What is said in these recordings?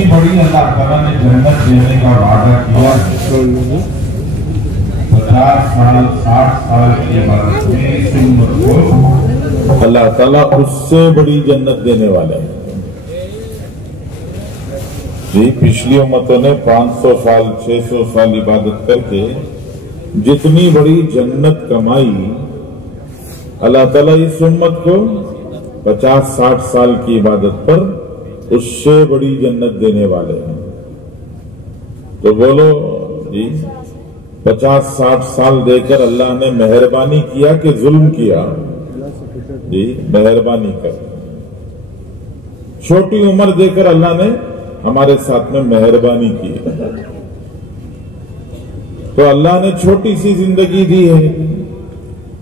جتنی بڑی اللہ تعالیٰ نے جنت دینے کا وعدہ کیا 50 سال 60 سال کی عبادت میں اس امت کو اللہ تعالیٰ اس سے بڑی جنت دینے والا ہے. جی پچھلی امتوں نے 500 سال 600 سال عبادت کر کے جتنی بڑی جنت کمائی، اللہ تعالیٰ اس امت کو 50-60 سال کی عبادت پر اس سے بڑی جنت دینے والے ہیں. تو بولو جی 50-60 سال دے کر اللہ نے مہربانی کیا کہ ظلم کیا؟ جی مہربانی کر. چھوٹی عمر دے کر اللہ نے ہمارے ساتھ میں مہربانی کی. تو اللہ نے چھوٹی سی زندگی دی ہے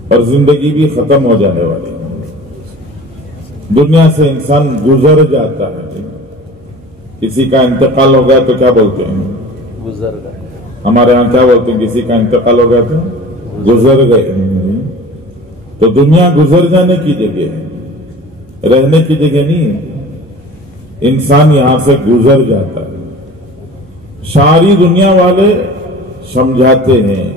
اور زندگی بھی ختم ہو جانے والی. دنیا سے انسان گزر جاتا ہے. کسی کا انتقال ہو گیا تو کیا بولتے ہیں؟ گزر گئے. ہمارے یہاں کیا بولتے ہیں؟ کسی کا انتقال ہو گیا تو گزر گئے. تو دنیا گزر جانے کی جگہ ہے، رہنے کی جگہ نہیں ہے. انسان یہاں سے گزر جاتا ہے. ساری دنیا والے سمجھاتے ہیں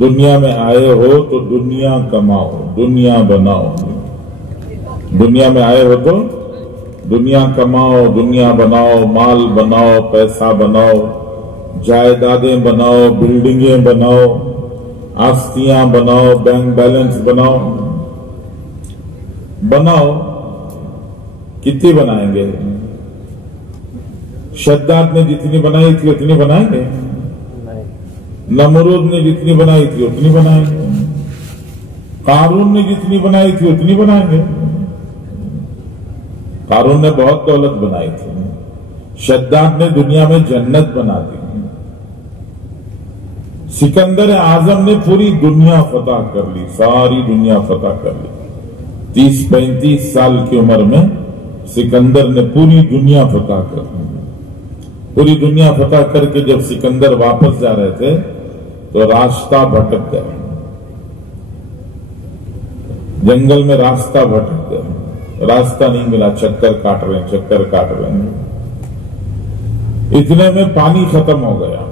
دنیا میں آئے ہو تو دنیا کماؤ، دنیا بناؤ. دنیا میں آئے ہو تو دنیا کماؤ، دنیا بناؤ، مال بناؤ، پیسہ بناؤ، جائیدادیں بناؤ، بلڈنگیں بناؤ، آستیاں بناؤ، بینک بیلنس بناؤ. بناؤ کتنی بنائیں گے؟ شداد نے جتنی بنائی تھی اتنی بنائیں گے؟ نمرود نے جتنی بنائی تھی اتنی بنائیں گے؟ قارون نے جتنی بنائی تھی اتنی بنائیں گے؟ قارون نے بہت دولت بنائی تھی. شداد نے دنیا میں جنت بنا دی. سکندر اعظم نے پوری دنیا فتح کر لی، ساری دنیا فتح کر لی. 30-35 سال کی عمر میں سکندر نے پوری دنیا فتح کر لی. پوری دنیا فتح کر کے جب سکندر واپس جا رہے تھے تو راستہ بھٹک گئے. جنگل میں راستہ بھٹک گئے، راستہ نہیں ملا. چکر کاٹ رہے ہیں. اتنے میں پانی ختم ہو گیا.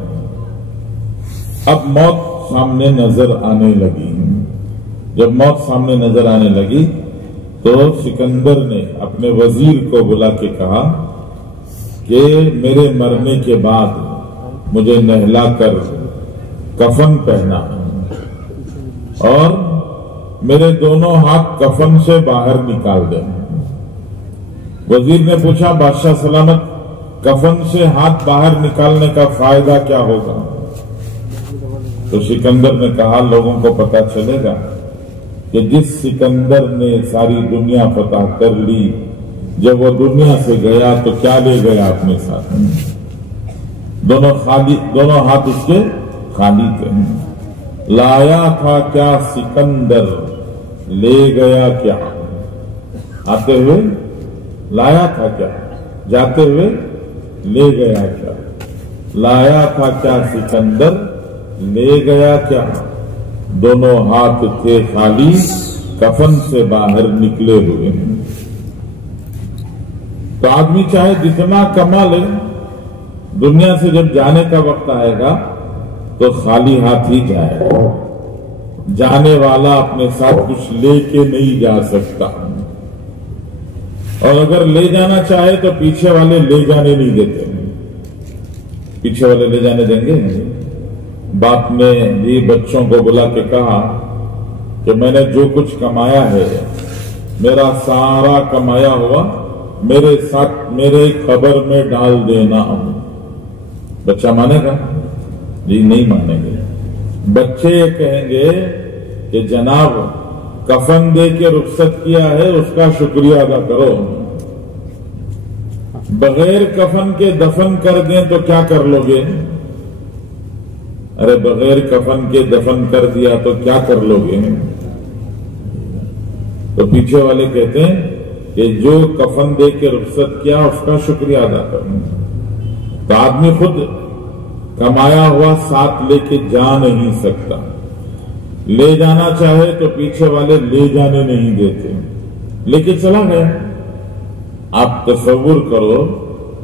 اب موت سامنے نظر آنے لگی. جب موت سامنے نظر آنے لگی تو سکندر نے اپنے وزیر کو بلا کے کہا کہ میرے مرنے کے بعد مجھے نہلا کر کفن پہنا اور میرے دونوں ہاتھ کفن سے باہر نکال دیں. وزیر نے پوچھا بادشاہ سلامت کفن سے ہاتھ باہر نکالنے کا فائدہ کیا ہوگا؟ تو سکندر نے کہا لوگوں کو پتا چلے گا کہ جس سکندر نے ساری دنیا فتح کر لی جب وہ دنیا سے گیا تو کیا لے گیا اپنے ساتھ؟ دونوں ہاتھ اس کے خالی تھے. لایا تھا کیا سکندر، لے گیا کیا؟ آتے ہوئے لایا تھا کیا، جاتے ہوئے لے گیا کیا؟ لایا تھا کیا سکندر، لے گیا کیا؟ دونوں ہاتھ تھے خالی، کفن سے باہر نکلے ہوئے. تو آدمی چاہے جتنا کما لے، دنیا سے جب جانے کا وقت آئے گا تو خالی ہاتھ ہی جائے گا. جانے والا اپنے ساتھ کچھ لے کے نہیں جا سکتا، اور اگر لے جانا چاہے تو پیچھے والے لے جانے نہیں دیتے. پیچھے والے لے جانے دیں گے؟ باپ نے بھی بچوں کو بلا کے کہا کہ میں نے جو کچھ کمایا ہے، میرا سارا کمایا ہوا میرے ساتھ میرے قبر میں ڈال دینا. بچہ مانے گا؟ جی نہیں مانیں گے. بچے یہ کہیں گے کہ جناب کفن دے کے رخصت کیا ہے، اس کا شکریہ ادا کرو. بغیر کفن کے دفن کر دیں تو کیا کر لو گے؟ ارے بغیر کفن کے دفن کر دیا تو کیا کر لو گے؟ تو پیچھے والے کہتے ہیں کہ جو کفن دے کے رخصت کیا اس کا شکریہ ادا کرو. تو آدمی خود کمایا ہوا ساتھ لے کے جا نہیں سکتا. لے جانا چاہے تو پیچھے والے لے جانے نہیں دیتے. لے کے چلا گیا. آپ تصور کرو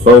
100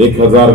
1000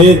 1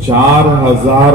4000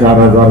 4000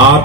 8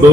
2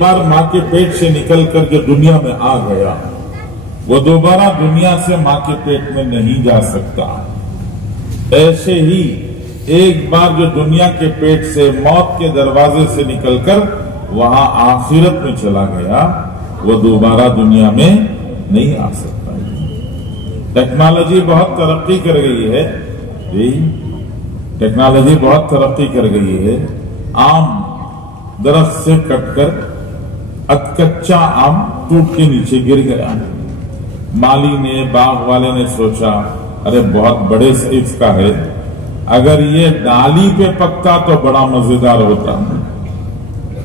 بار ماں کے پیٹ سے نکل کر جو دنیا میں آ گیا وہ دوبارہ دنیا سے ماں کے پیٹ میں نہیں جا سکتا. ایسے ہی ایک بار جو دنیا کے پیٹ سے موت کے دروازے سے نکل کر وہاں آخرت میں چلا گیا وہ دوبارہ دنیا میں نہیں آ سکتا. ٹیکنالوجی بہت ترقی کر گئی ہے جی، ٹیکنالوجی بہت ترقی کر گئی ہے. آم درخت سے کٹ کر کچا آم ٹوٹ کے نیچے گر گیا. مالی نے، باغ والے نے سوچا ارے بہت بڑے سائز کا ہے، اگر یہ ڈالی پہ پکتا تو بڑا مزیدار ہوتا.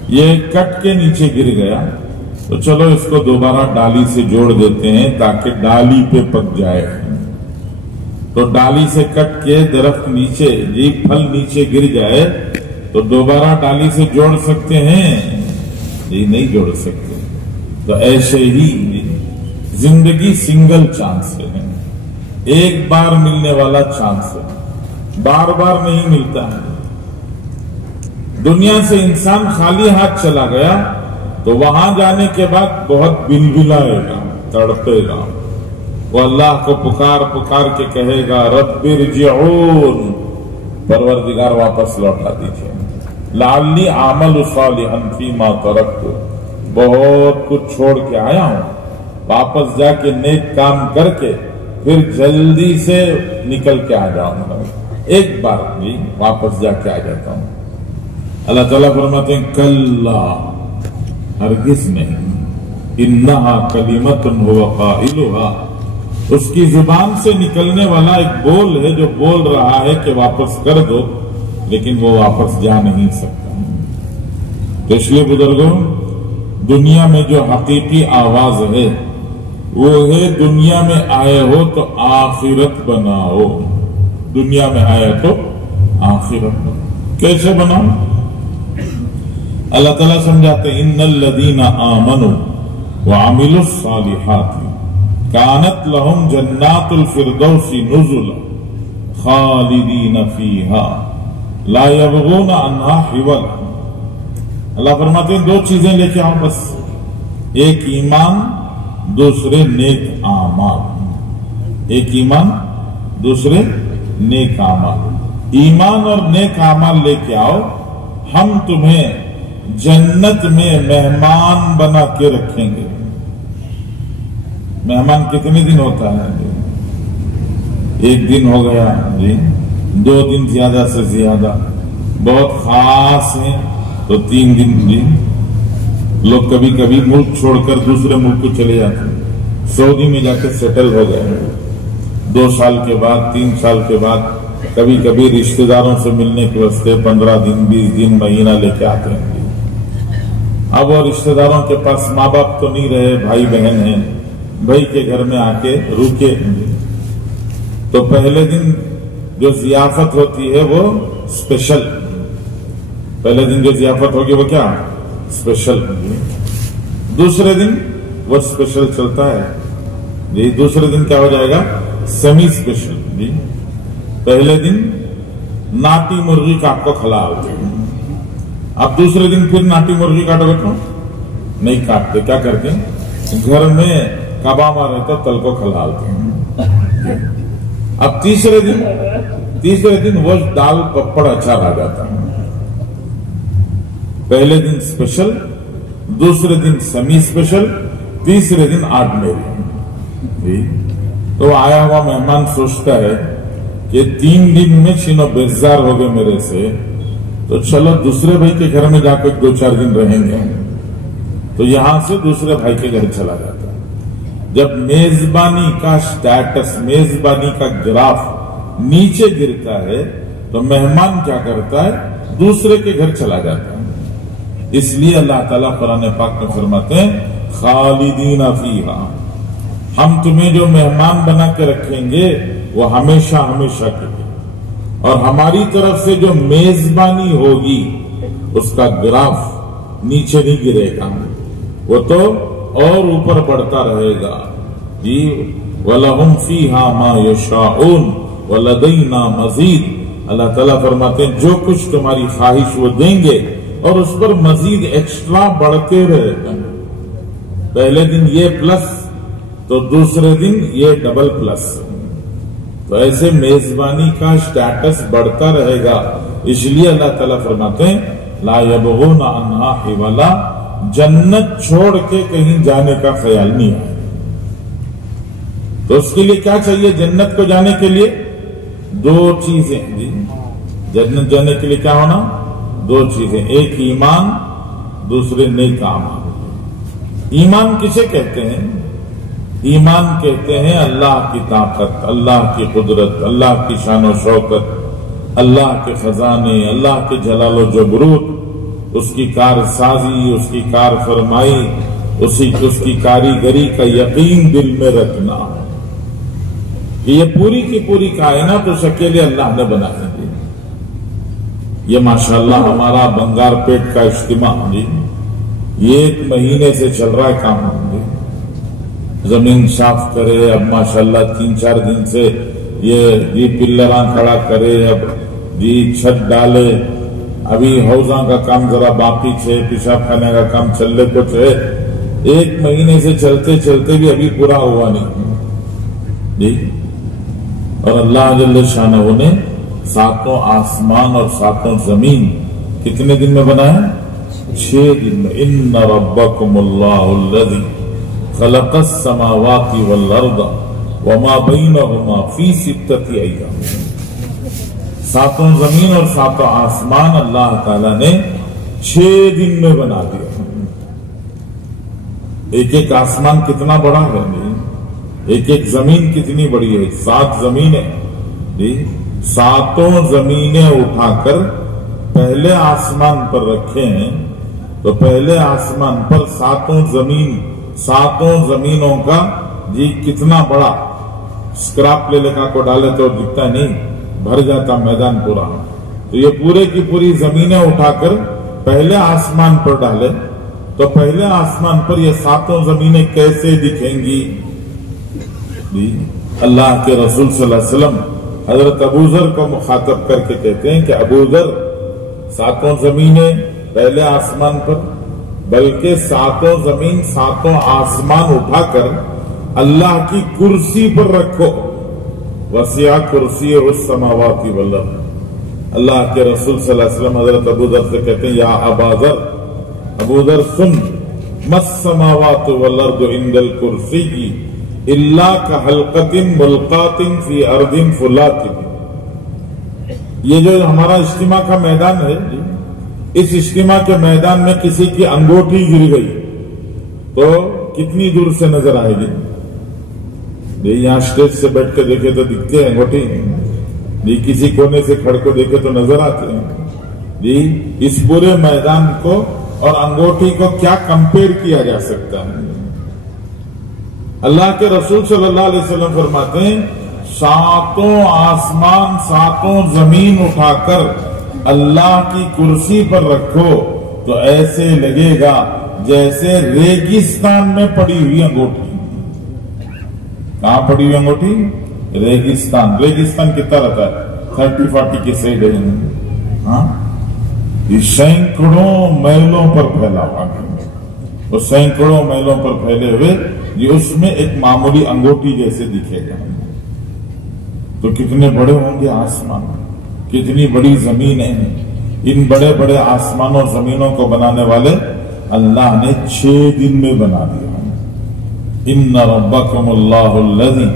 یہ کٹ کے نیچے گر گیا تو چلو اس کو دوبارہ ڈالی سے جوڑ دیتے ہیں تاکہ ڈالی پہ پک جائے. تو ڈالی سے کٹ کے درخت نیچے جی پھل نیچے گر جائے تو دوبارہ ڈالی سے جوڑ سکتے ہیں؟ جی نہیں جوڑ سکتے. تو ایسے ہی زندگی سنگل چانس ہے، ایک بار ملنے والا چانس ہے، بار بار نہیں ملتا ہے. دنیا سے انسان خالی ہاتھ چلا گیا تو وہاں جانے کے بعد بہت بلبلائے گا، تڑپے گا. وہ اللہ کو پکار پکار کے کہے گا رب ارجعون، پروردگار واپس لوٹا دیجیے. لعلی اعمل صالحا فیما ترکت، بہت کچھ چھوڑ کے آیا ہوں، واپس جا کے نیک کام کر کے پھر جلدی سے نکل کے آ جاؤں گا. ایک بار بھی واپس جا کے آ جاتا ہوں. اللہ تعالیٰ فرماتے ہیں کلا، ہرگز نہیں، انہا کلمۃ هو قائلها، اس کی زبان سے نکلنے والا ایک بول ہے جو بول رہا ہے کہ واپس کر دو، لیکن وہ واپس جا نہیں سکتا. تو اس لیے بزرگوں، دنیا میں جو حقیقی آواز ہے وہ ہے دنیا میں آئے ہو تو آخرت بناؤ. دنیا میں آئے تو آخرت بناؤ. کیسے بناؤ؟ اللہ تعالیٰ سمجھاتے ہیں ان الذین آمنوا وعملوا الصالحات کانت لہم جنات الفردوس نزلا خالدین فیہا لا یبغون عنہا حولا. اللہ فرماتے ہیں دو چیزیں لے کے آؤ بس، ایک ایمان، دوسرے نیک اعمال. ایک ایمان، دوسرے نیک اعمال. ایمان اور نیک اعمال لے کے آؤ، ہم تمہیں جنت میں مہمان بنا کے رکھیں گے. مہمان کتنے دن ہوتا ہے؟ ایک دن ہو گیا جی، 2 دن زیادہ سے زیادہ، بہت خاص ہیں تو 3 دن جی. لوگ کبھی کبھی ملک چھوڑ کر دوسرے ملک کو چلے جاتے ہیں. سعودی میں جا کے سیٹل ہو گئے 2 سال کے بعد، 3 سال کے بعد، کبھی کبھی رشتہ داروں سے ملنے کے واسطے 15 دن، 20 دن، مہینہ لے کے آتے ہیں. اب وہ رشتہ داروں کے پاس ماں باپ تو نہیں رہے، بھائی بہن ہیں، بھائی کے گھر میں آ کے رکے. تو پہلے دن جو ضیافت ہوتی ہے وہ اسپیشل، پہلے دن جو ضیافت ہوگی وہ کیا؟ اسپیشل. دوسرے دن وہ اسپیشل چلتا ہے جی. دوسرے دن کیا ہو جائے گا؟ سیمی اسپیشل جی. پہلے دن ناٹی مرغی کاٹ کو کھلا ہوتے ہیں، اب دوسرے دن پھر ناٹی مرغی کاٹو گے تو نہیں کاٹتے. کیا کرتے ہیں؟ گھر میں کبابا رہتا تل کو کھلا ہوتے ہیں. اب تیسرے دن وہ دال پپڑ اچار آ جاتا ہے. پہلے دن اسپیشل، دوسرے دن سیمی اسپیشل، تیسرے دن آرڈنری. تو آیا ہوا مہمان سوچتا ہے کہ 3 دن میں چینو بیزار ہو گئے میرے سے، تو چلو دوسرے بھائی کے گھر میں جا کے 2-4 دن رہیں گے. تو یہاں سے دوسرے بھائی کے گھر چلا جاتا ہے. جب میزبانی کا سٹیٹس، میزبانی کا گراف نیچے گرتا ہے تو مہمان کیا کرتا ہے؟ دوسرے کے گھر چلا جاتا ہے. اس لیے اللہ تعالیٰ قرآن پاک میں فرماتے ہیں خالدین فیہا، ہم تمہیں جو مہمان بنا کے رکھیں گے وہ ہمیشہ ہمیشہ کے لیے، اور ہماری طرف سے جو میزبانی ہوگی اس کا گراف نیچے نہیں گرے گا، وہ تو اور اوپر بڑھتا رہے گا جی. وَلَهُمْ فِيهَا مَا يَشَاءُونَ وَلَدَيْنَا مَزِيدٌ. اللہ تعالیٰ فرماتے ہیں جو کچھ تمہاری خواہش وہ دیں گے، اور اس پر مزید ایکسٹرا بڑھتے رہے گا. پہلے دن یہ پلس تو دوسرے دن یہ ڈبل پلس. تو ایسے میزبانی کا سٹیٹس بڑھتا رہے گا. اس لیے اللہ تعالیٰ فرماتے ہیں لا یبغون عنہا حولا، جنت چھوڑ کے کہیں جانے کا خیال نہیں آئے. تو اس کے لیے کیا چاہیے جنت کو جانے کے لیے؟ دو چیزیں. جنت جانے کے لیے کیا ہونا؟ دو چیزیں، ایک ایمان، دوسرے نیک اعمال. ایمان کسے کہتے ہیں؟ ایمان کہتے ہیں اللہ کی طاقت، اللہ کی قدرت، اللہ کی شان و شوکت، اللہ کے خزانے، اللہ کے جلال و جبروت، اس کی کار سازی، اس کی کار فرمائی، اس کی کاریگری کا یقین دل میں رکھنا کہ یہ پوری کی پوری کائنات اس اکیلے اللہ نے بنائی ہے. یہ ماشاءاللہ ہمارا بنگار پیٹ کا اجتماع جی یہ 1 مہینے سے چل رہا ہے کام. زمین صاف کرے، اب ماشاءاللہ 3-4 دن سے یہ پلراں کھڑا کرے، اب چھت ڈالے. ابھی حوضاں کا کام ذرا باقی چھے، پیشاب خانے کا کام چلے کو چھے. 1 مہینے سے چلتے چلتے بھی ابھی پورا ہوا نہیں جی. اور اللہ جل شانہ نے 7 آسمان اور 7 زمین کتنے دن میں بنایا؟ 6 دن میں. ان ربکم اللہ الذی خلق السماوات والارض وما بینہما فی 6 ایام. 7 زمین اور 7 آسمان اللہ تعالی نے 6 دن میں بنا دیا. ایک آسمان کتنا بڑا ہے جی، ایک زمین کتنی بڑی ہے؟ 7 زمینیں جی. 7 زمینیں اٹھا کر پہلے آسمان پر رکھے ہیں. تو پہلے آسمان پر 7 زمینوں کا جی کتنا بڑا اسکراپ لے لکھا کو ڈالے تو دکھتا نہیں، بھر جاتا میدان پورا. تو یہ پورے کی پوری زمینیں اٹھا کر پہلے آسمان پر ڈالے تو پہلے آسمان پر یہ 7 زمینیں کیسے دکھیں گی جی. اللہ کے رسول صلی اللہ علیہ وسلم حضرت ابو ذر کو مخاطب کر کے کہتے ہیں کہ ابو ذر 7 زمینیں پہلے آسمان پر، بلکہ 7 زمین 7 آسمان اٹھا کر اللہ کی کرسی پر رکھو. وسیع کرسی السماوات والارض. اللہ کے رسول صلی اللہ علیہ وسلم حضرت ابو ذر سے کہتے ہیں یا ابا ذر، ابو ذر سن، مس السماوات والارض عند الکرسی الا کحلقۃ ملقاۃ فی ارض فلات. یہ جو ہمارا اجتماع کا میدان ہے، اس اجتماع کے میدان میں کسی کی انگوٹھی گر گئی تو کتنی دور سے نظر آئے گی؟ یہاں اسٹیج سے بیٹھ کے دیکھے تو دکھتے ہیں انگوٹھی جی، کسی کونے سے کھڑ کو دیکھے تو نظر آتے ہیں جی. اس پورے میدان کو اور انگوٹھی کو کیا کمپیئر کیا جا سکتا ہے؟ اللہ کے رسول صلی اللہ علیہ وسلم فرماتے ہیں 7 آسمان 7 زمین اٹھا کر اللہ کی کرسی پر رکھو تو ایسے لگے گا جیسے ریگستان میں پڑی ہوئی انگوٹھی. کہاں پڑی ہوئی انگوٹھی؟ ریگستان. ریگستان کتنا رہتا ہے؟ 30-40 کی سائڈ ہے. ہاں، یہ سینکڑوں میلوں پر پھیلا ہوا ہے. وہ سینکڑوں میلوں پر پھیلے ہوئے یہ اس میں ایک معمولی انگوٹھی جیسے دکھے گا. تو کتنے بڑے ہوں گے آسمان، کتنی بڑی زمینیں. ان بڑے بڑے آسمان اور زمینوں کو بنانے والے اللہ نے 6 دن میں بنا دیا. ان ربکم اللہ الذی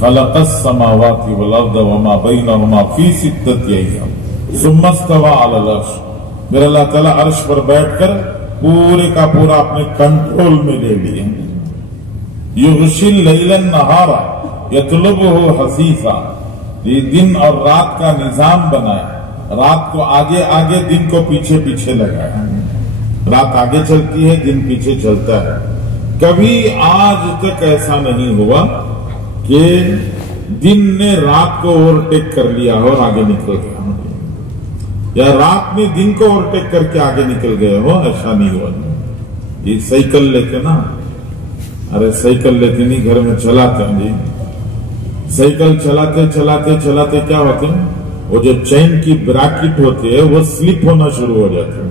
خلق السماوات والارض وما بینہما فی 6 ایام ثم استوى علی العرش. میرا اللہ تعالیٰ عرش پر بیٹھ کر پورے کا پورا اپنے کنٹرول میں لے لیے. یغشی اللیل النہار یطلبہ حثیثا. یہ دن اور رات کا نظام بنایا. رات کو آگے آگے، دن کو پیچھے پیچھے لگایا. رات آگے چلتی ہے، دن پیچھے چلتا ہے. کبھی آج تک ایسا نہیں ہوا کہ دن نے رات کو اوورٹیک کر لیا ہو اور آگے نکل گیا، یا رات نے دن کو اوورٹیک کر کے آگے نکل گئے ہو. ایسا نہیں ہوا. یہ سائیکل لے کے نا، ارے سائیکل لیتے نہیں، گھر میں چلاتے ہیں جی. سائیکل چلاتے چلاتے چلاتے کیا ہوتے ہیں، وہ جو چین کی براکٹ ہوتی ہے وہ سلپ ہونا شروع ہو جاتی ہے.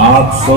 800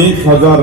1000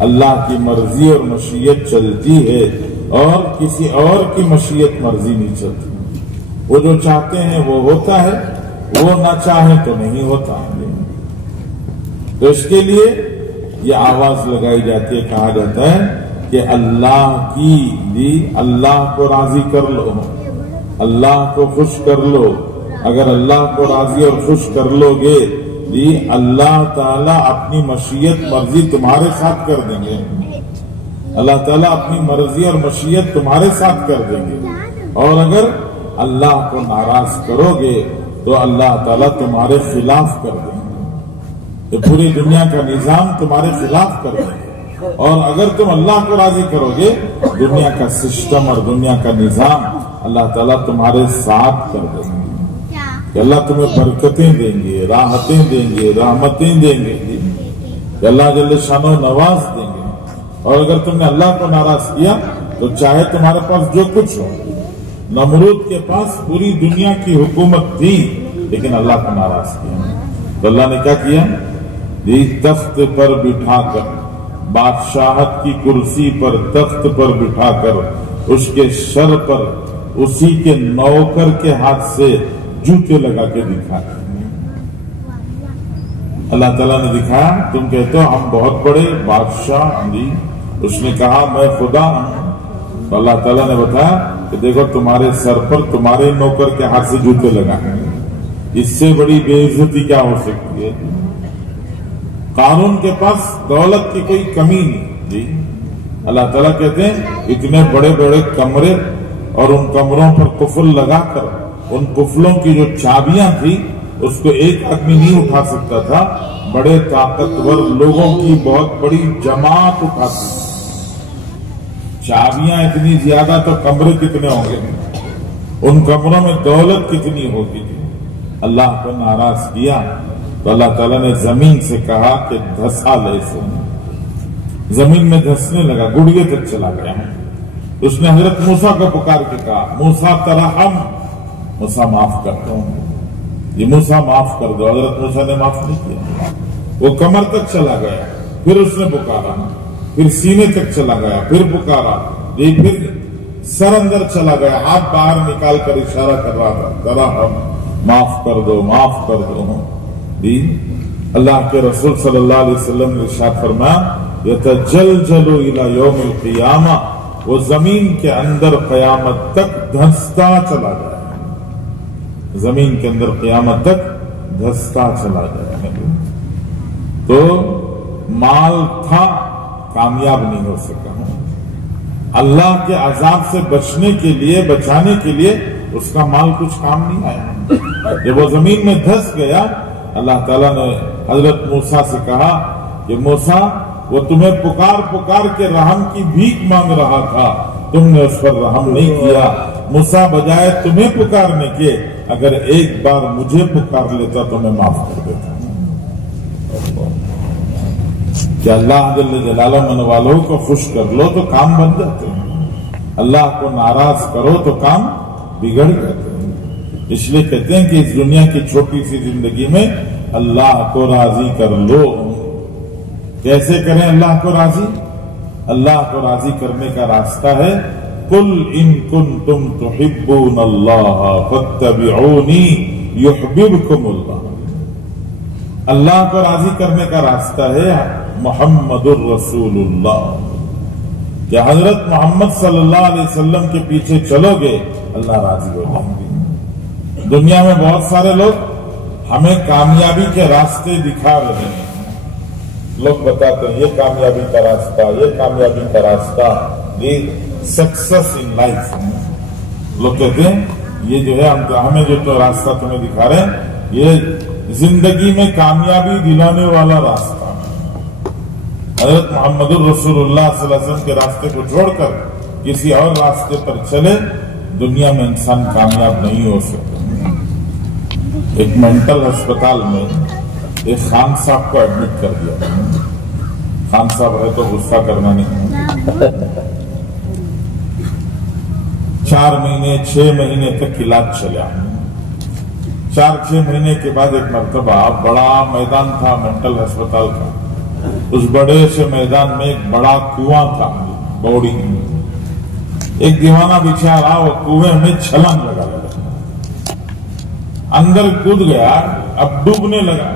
اللہ کی مرضی اور مشیت چلتی ہے اور کسی اور کی مشیت مرضی نہیں چلتی. وہ جو چاہتے ہیں وہ ہوتا ہے، وہ نہ چاہیں تو نہیں ہوتا. تو اس کے لیے یہ آواز لگائی جاتی ہے، کہا جاتا ہے کہ اللہ کی دی، اللہ کو راضی کر لو، اللہ کو خوش کر لو. اگر اللہ کو راضی اور خوش کر لو گے جی، اللہ تعالیٰ اپنی مشیت مرضی تمہارے ساتھ کر دیں گے. اللہ تعالیٰ اپنی مرضی اور مشیت تمہارے ساتھ کر دیں گے. اور اگر اللہ کو ناراض کرو گے تو اللہ تعالیٰ تمہارے خلاف کر دیں گے. یہ پوری دنیا کا نظام تمہارے خلاف کر دیں گے. اور اگر تم اللہ کو راضی کرو گے، دنیا کا سسٹم اور دنیا کا نظام اللہ تعالیٰ تمہارے ساتھ کر دیں گے. کہ اللہ تمہیں برکتیں دیں گے، راحتیں دیں گے، رحمتیں دیں گے، کہ اللہ جل شانہ نواز دیں گے. اور اگر تم نے اللہ کو ناراض کیا تو چاہے تمہارے پاس جو کچھ ہو، نمرود کے پاس پوری دنیا کی حکومت تھی لیکن اللہ کو ناراض کیا. تو اللہ نے کیا کیا؟ تخت پر بٹھا کر، بادشاہت کی کرسی پر تخت پر بٹھا کر اس کے سر پر اسی کے نوکر کے ہاتھ سے جوتے لگا کے دکھا. اللہ تعالیٰ نے دکھایا. تم کہتے ہو ہم بہت بڑے بادشاہ جی. اس نے کہا میں خدا ہوں. تو اللہ تعالیٰ نے بتایا کہ دیکھو تمہارے سر پر تمہارے نوکر کے ہاتھ سے جوتے لگائے. اس سے بڑی بے عزتی کیا ہو سکتی ہے؟ قارون کے پاس دولت کی کوئی کمی نہیں جی. اللہ تعالیٰ کہتے ہیں اتنے بڑے بڑے کمرے اور ان کمروں پر قفل لگا کر ان قفلوں کی جو چابیاں تھی اس کو ایک آدمی نہیں اٹھا سکتا تھا، بڑے طاقتور لوگوں کی بہت بڑی جماعت اٹھاتی. چابیاں اتنی زیادہ تو کمرے کتنے ہوں گے، ان کمروں میں دولت کتنی ہوگی. اللہ کو ناراض کیا تو اللہ تعالیٰ نے زمین سے کہا کہ دھسا لے سے. زمین میں دھسنے لگا، گڑیے تک چلا گیا. اس نے حضرت موسیٰ کو پکار کے کہا موسیٰ ترحم، موسیٰ معاف کرتا ہوں. یہ موسیٰ معاف کر دو. حضرت موسیٰ نے معاف نہیں کیا. وہ کمر تک چلا گیا، پھر اس نے پکارا، پھر سینے تک چلا گیا، پھر پکارا، یہ پھر سر اندر چلا گیا، ہاتھ باہر نکال کر اشارہ کر رہا تھا ترحم، معاف کر دو، معاف کر دو. اللہ کے رسول صلی اللہ علیہ وسلم نے ارشاد فرمایا یتجلجل الی یوم القیامہ، وہ زمین کے اندر قیامت تک دھنستا چلا جائے. زمین کے اندر قیامت تک دھنستا چلا جائے. تو مال تھا، کامیاب نہیں ہو سکا. اللہ کے عذاب سے بچنے کے لیے، بچانے کے لیے اس کا مال کچھ کام نہیں آیا. جب وہ زمین میں دھس گیا، اللہ تعالیٰ نے حضرت موسیٰ سے کہا کہ موسیٰ وہ تمہیں پکار پکار کے رحم کی بھیک مانگ رہا تھا، تم نے اس پر رحم نہیں کیا. موسیٰ بجائے تمہیں پکارنے کے اگر ایک بار مجھے پکار لیتا تو میں معاف کر دیتا. کہ اللہ جل جلالہ من والوں کو خوش کر لو تو کام بن جاتے ہیں، اللہ کو ناراض کرو تو کام بگڑ جاتے ہیں. اس لیے کہتے ہیں کہ اس دنیا کی چھوٹی سی زندگی میں اللہ کو راضی کر لو. کیسے کریں اللہ کو راضی؟ اللہ کو راضی کرنے کا راستہ ہے قل ان کنتم تحبون اللہ فاتبعونی یحببکم اللہ. اللہ کو راضی کرنے کا راستہ ہے محمد الرسول اللہ. کہ حضرت محمد صلی اللہ علیہ وسلم کے پیچھے چلو گے اللہ راضی ہو جائیں گے. دنیا میں بہت سارے لوگ ہمیں کامیابی کے راستے دکھا رہے ہیں. لوگ بتاتے ہیں یہ کامیابی کا راستہ، یہ کامیابی کا راستہ، یہ سکسس ان لائف. لوگ کہتے ہیں یہ جو ہے ہمیں جو تو راستہ تمہیں دکھا رہے ہیں یہ زندگی میں کامیابی دلانے والا راستہ. حضرت محمد الرسول اللہ صلی اللہ علیہ وسلم کے راستے کو چھوڑ کر کسی اور راستے پر چلے دنیا میں انسان کامیاب نہیں ہو سکتا. ایک مینٹل ہسپتال میں ایک خان صاحب کو ایڈمٹ کر دیا. خان صاحب ہے تو غصہ کرنا نہیں. 4 مہینے 6 مہینے تک علاج چلا. 4-6 مہینے کے بعد ایک مرتبہ بڑا میدان تھا مینٹل ہسپتال کا. اس بڑے سے میدان میں ایک بڑا کنواں تھا بوڑی، ایک دیوانہ بچا رہا، وہ کنویں میں چھلانگ لگا، اندر کود گیا، اب ڈوبنے لگا،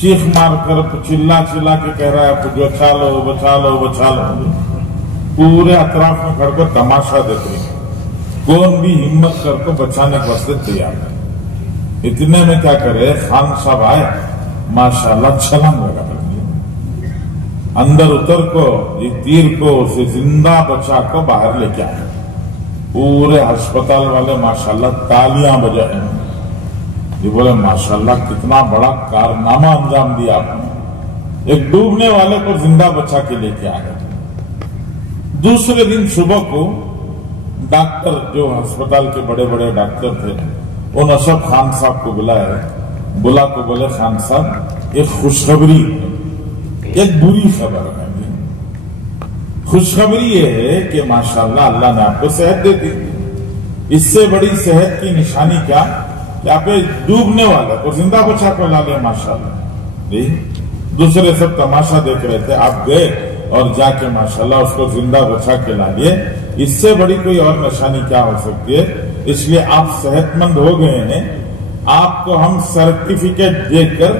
چیخ مار کر چلا چلا کے کہہ رہا ہے بچا لو بچا لو بچا لو۔ پورے اطراف میں کھڑ کر تماشا دیکھ رہے، کون بھی ہمت کر کو بچانے کے واسطے تیار ہے۔ اتنے میں کیا کرے، خان صاحب آئے، ماشاءاللہ چھلانگ لگا دیا، اندر اتر کو یہ تیر کو اسے زندہ بچا کو باہر لے کے آئے۔ پورے ہسپتال والے ماشاءاللہ تالیاں بجائے، یہ بولے ماشاءاللہ کتنا بڑا کارنامہ انجام دیا آپ نے، ایک ڈوبنے والے کو زندہ بچا کے لے کے آئے۔ دوسرے دن صبح کو ڈاکٹر جو ہسپتال کے بڑے بڑے ڈاکٹر تھے، انہوں نے سب خان صاحب کو بلا کو بولے خان صاحب ایک خوشخبری ہے، ایک بری خبر ہے۔ خوشخبری یہ ہے کہ ماشاءاللہ اللہ نے آپ کو صحت دے دی، اس سے بڑی صحت کی نشانی کیا کہ آپ ڈوبنے والے کو زندہ بچا کو لا لے ماشاءاللہ۔ دوسرے سب تماشا دیکھ رہے تھے، آپ گئے اور جا کے ماشاءاللہ اس کو زندہ بچا کے لا لیے، اس سے بڑی کوئی اور نشانی کیا ہو سکتی ہے؟ اس لیے آپ صحت مند ہو گئے ہیں، آپ کو ہم سرٹیفکیٹ دے کر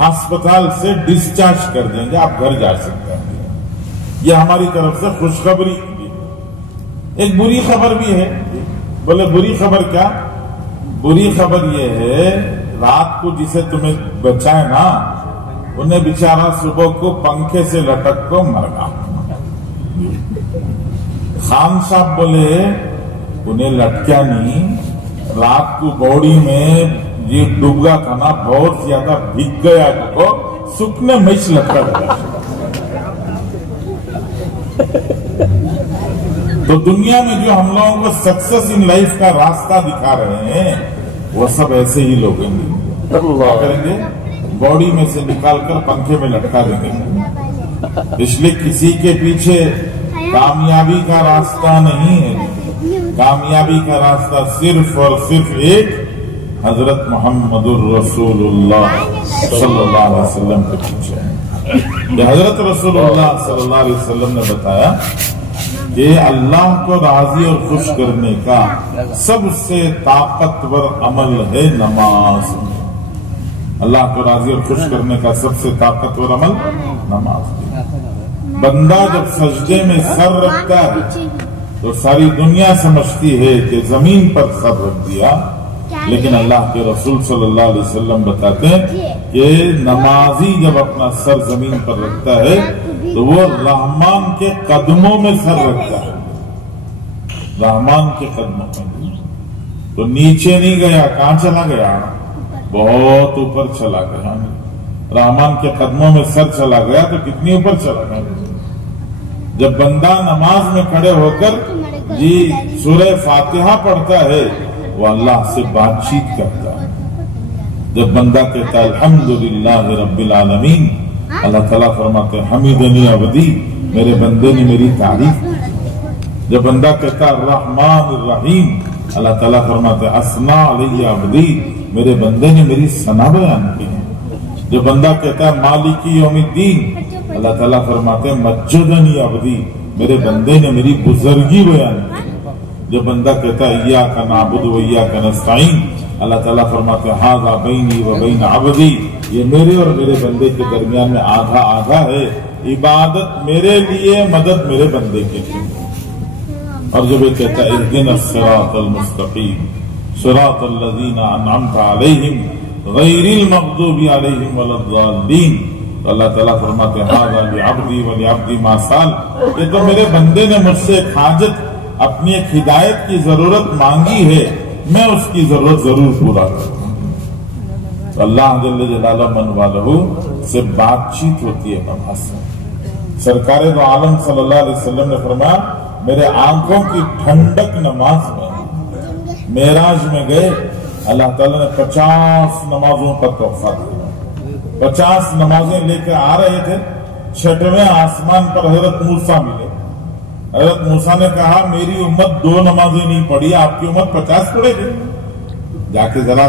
ہسپتال سے ڈسچارج کر دیں گے، آپ گھر جا سکتے ہیں۔ یہ ہماری طرف سے خوشخبری۔ ایک بری خبر بھی ہے، بولے بری خبر کیا؟ بری خبر یہ ہے رات کو جسے تمہیں بچائے نا، انہیں بیچارہ صبح کو پنکھے سے لٹک کو مر گا۔ خان صاحب بولے انہیں لٹکیا نہیں، رات کو باڈی میں یہ ڈوب گیا تھا نا، بہت زیادہ بھیگ گیا کو سکنے مچ لٹکا گیا۔ تو دنیا میں جو ہم لوگوں کو سکسس ان لائف کا راستہ دکھا رہے ہیں وہ سب ایسے ہی لوگ ہیں، کیا کریں گے؟ باڈی میں سے نکال کر پنکھے میں لٹکا دیں گے۔ اس لیے کسی کے پیچھے کامیابی کا راستہ نہیں ہے، کامیابی کا راستہ صرف اور صرف ایک حضرت محمد الرسول اللہ صلی اللہ علیہ وسلم کے پیچھے ہے۔ یہ حضرت رسول اللہ صلی اللہ علیہ وسلم نے بتایا کہ اللہ کو راضی اور خوش کرنے کا سب سے طاقتور عمل ہے نماز۔ اللہ کو راضی اور خوش کرنے کا سب سے طاقتور عمل نماز۔ بندہ جب سجدے میں سر رکھتا ہے تو ساری دنیا سمجھتی ہے کہ زمین پر سر رکھ دیا، لیکن اللہ کے رسول صلی اللہ علیہ وسلم بتاتے ہیں کہ نمازی جب اپنا سر زمین پر رکھتا ہے تو وہ رحمان کے قدموں میں سر رکھتا ہے، رحمان کے قدموں میں، تو نیچے نہیں گیا، کہاں چلا گیا؟ بہت اوپر چلا گیا۔ رحمان کے قدموں میں سر چلا گیا تو کتنی اوپر چلا گیا؟ جب بندہ نماز میں کھڑے ہو کر سورہ فاتحہ پڑھتا ہے وہ اللہ سے بات چیت کرتا ہے۔ جب بندہ کہتا ہے الحمدللہ رب العالمین، اللہ تعالیٰ فرماتے ہیں حمیدنی عبدی، میرے بندے نے میری تعریف کی۔ جب بندہ کہتا ہے الرحمن الرحیم، اللہ تعالیٰ فرماتے ہیں اثنا علی عبدی، میرے بندے نے میری ثنا بیان کی۔ جب بندہ کہتا ہے مالکی یوم الدین، اللہ تعالیٰ فرماتے ہیں مجدنی عبدی، میرے بندے نے میری بزرگی بیان کی۔ جب بندہ کہتا ہے ایاک نعبد و ایاک نستعین، اللہ تعالیٰ فرماتے ہیں ھذا بینی و بین عبدی، یہ میرے اور میرے بندے کے درمیان میں آدھا آدھا ہے، عبادت میرے لیے، مدد میرے بندے کے لیے۔ اور جب یہ کہتا ہے اہدنا الصراط المستقیم صراط الذین انعمت علیہم غیر المغضوب علیہم ولا الضالین، تو اللہ تعالیٰ فرماتے ہیں ھذا لعبدی ولعبدی ما سال، یہ تو میرے بندے نے مجھ سے ایک حاجت، اپنی ایک ہدایت کی ضرورت مانگی ہے، میں اس کی ضرورت ضرور پورا کروں۔ تو اللہ جل جلالہ من والہ سے بات چیت ہوتی ہے نماز میں۔ سرکار دو عالم صلی اللہ علیہ وسلم نے فرمایا میرے آنکھوں کی ٹھنڈک نماز میں۔ معراج میں گئے، اللہ تعالیٰ نے 50 نمازوں کا تحفہ دیا، 50 نمازیں لے کر آ رہے تھے، 6ویں آسمان پر حضرت موسیٰ ملے۔ حضرت موسیٰ نے کہا میری امت 2 نمازیں نہیں پڑھی، آپ کی امت 50 پڑھے گی، جا کے ذرا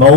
9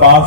5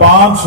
5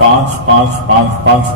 5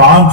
5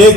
1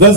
10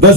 10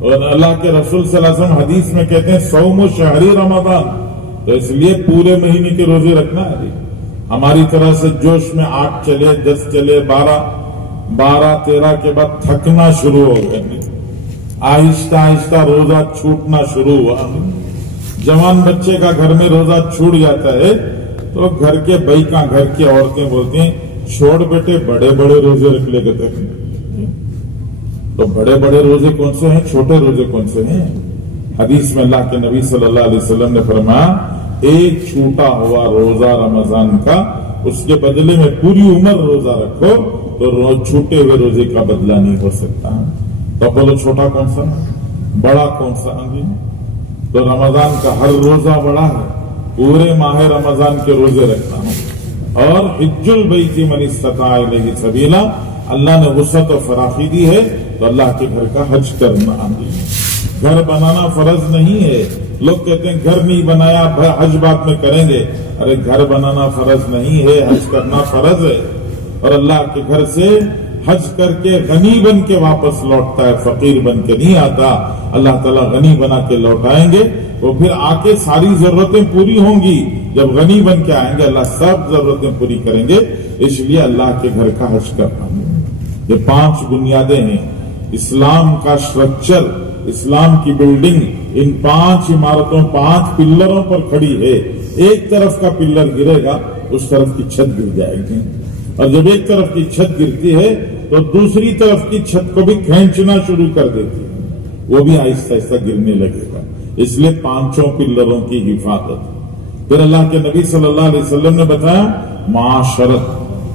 اور اللہ کے رسول صلی اللہ علیہ وسلم حدیث میں کہتے ہیں صوم شہری رمضان، تو اس لیے پورے مہینے کے روزے رکھنا ہے۔ ہماری طرح سے جوش میں 8 چلے 10 چلے 12 13 کے بعد تھکنا شروع ہو گئے، آہستہ آہستہ روزہ چھوٹنا شروع ہوا۔ جوان بچے کا گھر میں روزہ چھوٹ جاتا ہے تو گھر کے بھائی کا گھر کی عورتیں بولتی ہیں چھوڑ بیٹے بڑے بڑے روزے رکھ لے گئے۔ تو بڑے بڑے روزے کون سے ہیں، چھوٹے روزے کون سے ہیں؟ حدیث میں اللہ کے نبی صلی اللہ علیہ وسلم نے فرمایا ایک چھوٹا ہوا روزہ رمضان کا، اس کے بدلے میں پوری عمر روزہ رکھو تو چھوٹے ہوئے روزے کا بدلہ نہیں ہو سکتا۔ تو بولو چھوٹا کون سا، بڑا کون سا؟ تو رمضان کا ہر روزہ بڑا ہے، پورے ماہ رمضان کے روزے رکھنا ہے۔ اور حج البیت من استطاع الیہ سبیلا، اللہ نے وسعت و فراخی دی ہے تو اللہ کے گھر کا حج کرنا۔ گھر بنانا فرض نہیں ہے، لوگ کہتے ہیں گھر نہیں بنایا حج بعد میں کریں گے، ارے گھر بنانا فرض نہیں ہے، حج کرنا فرض ہے۔ اور اللہ کے گھر سے حج کر کے غنی بن کے واپس لوٹتا ہے، فقیر بن کے نہیں آتا۔ اللہ تعالیٰ غنی بنا کے لوٹائیں گے، تو پھر آ کے ساری ضرورتیں پوری ہوں گی۔ جب غنی بن کے آئیں گے اللہ سب ضرورتیں پوری کریں گے۔ اس لیے اللہ کے گھر کا حج کرنا۔ یہ 5 بنیادیں ہیں، اسلام کا اسٹرکچر، اسلام کی بلڈنگ ان 5 عمارتوں 5 پلروں پر کھڑی ہے۔ ایک طرف کا پلر گرے گا اس طرف کی چھت گر جائے گی، اور جب ایک طرف کی چھت گرتی ہے تو دوسری طرف کی چھت کو بھی کھینچنا شروع کر دیتی ہے، وہ بھی آہستہ آہستہ گرنے لگے گا۔ اس لیے 5 پلروں کی حفاظت۔ پھر اللہ کے نبی صلی اللہ علیہ وسلم نے بتایا معاشرت۔